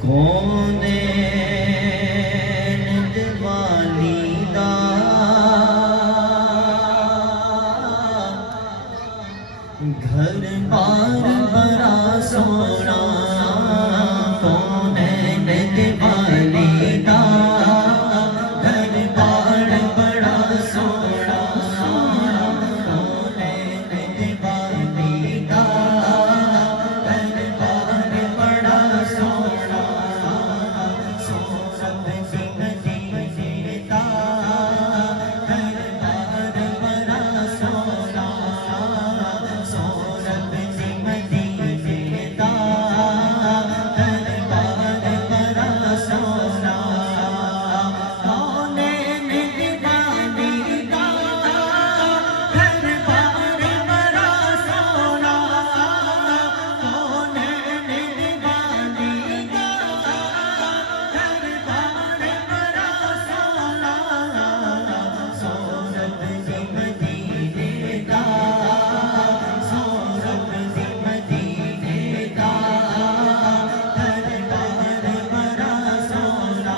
کونین والی دا گھر بار بڑا سونا کونین والی دا گھر بار بڑا سونا کونین والی دا گھر بار بڑا سونا سورت زندگی دا گھر بار بڑا سونا سورت زندگی دا گھر بار بڑا سونا کونین والی دا گھر بار بڑا سونا کونین والی دا گھر بار بڑا سونا سورت زندگی دا سورت زندگی دا گھر بار بڑا سونا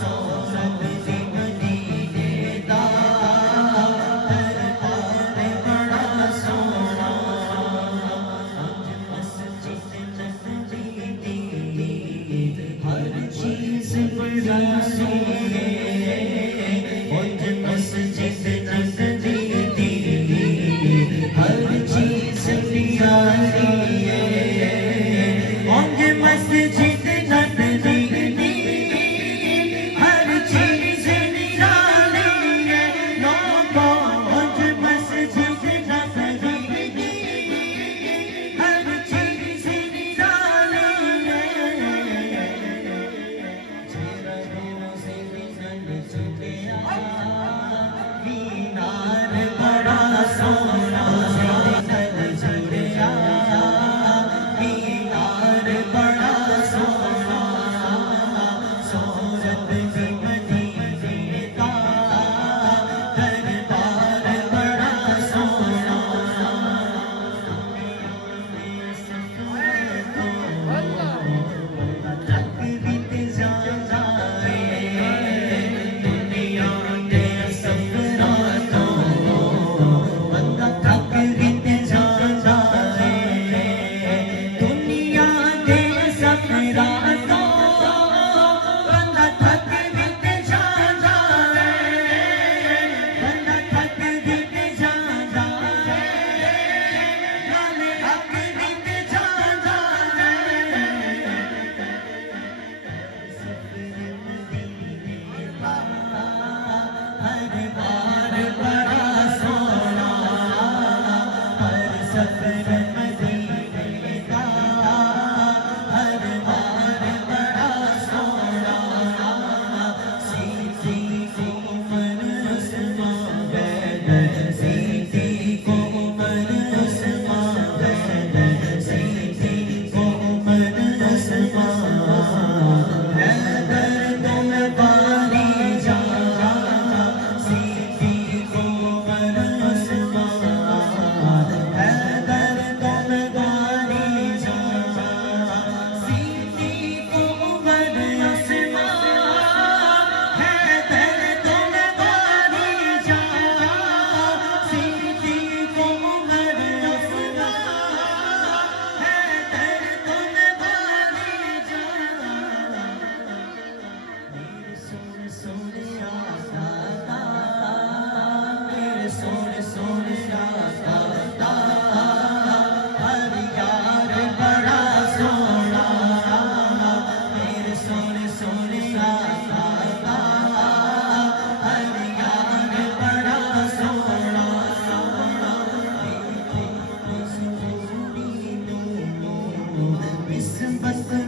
سورت زندگی دا گھر بار بڑا سونا مسجد نبوی ہر چیز بڑا سونے اونج مسجد نبوی ہر چیز پیاری ہے اونج مسجد نبوی ہر چیز نرالی ہے لوگوں اونج مسجد نبوی ہر چیز نرالی ہے جیرا روزے نل چکیا مینار بڑا سونا نل چکیا مینار بڑا سونا سورت زندگی دا گھر بار بڑا سونا تھک بت جانا دنیا کے سفراں تو بندہ تھک بت جانا دنیا کے سفراں تو بندہ تھک بت جانا بندہ تھک بت جانا نالے حق بت جانا ہر بار بڑا سونا ہر سفر مدینے کا ہر بار بڑا سونا سیدھی کو عمر عثمان حیدر سیدھی کو عمر عثمان حیدر سیدھی کو عمر عثمان حیدر تم باری جا سیدھی کو عمر عثمان حیدر تم باری جا سیدھی کو عمر عثمان حیدر تم باری جا سیدھی کو عمر عثمان حیدر تم باری جا میرے سونے سونے آقا میرے سونے سونے آقا ہر یار بڑا سونا میرے سونے سونے آقا ہر یار بڑا سونا نسبت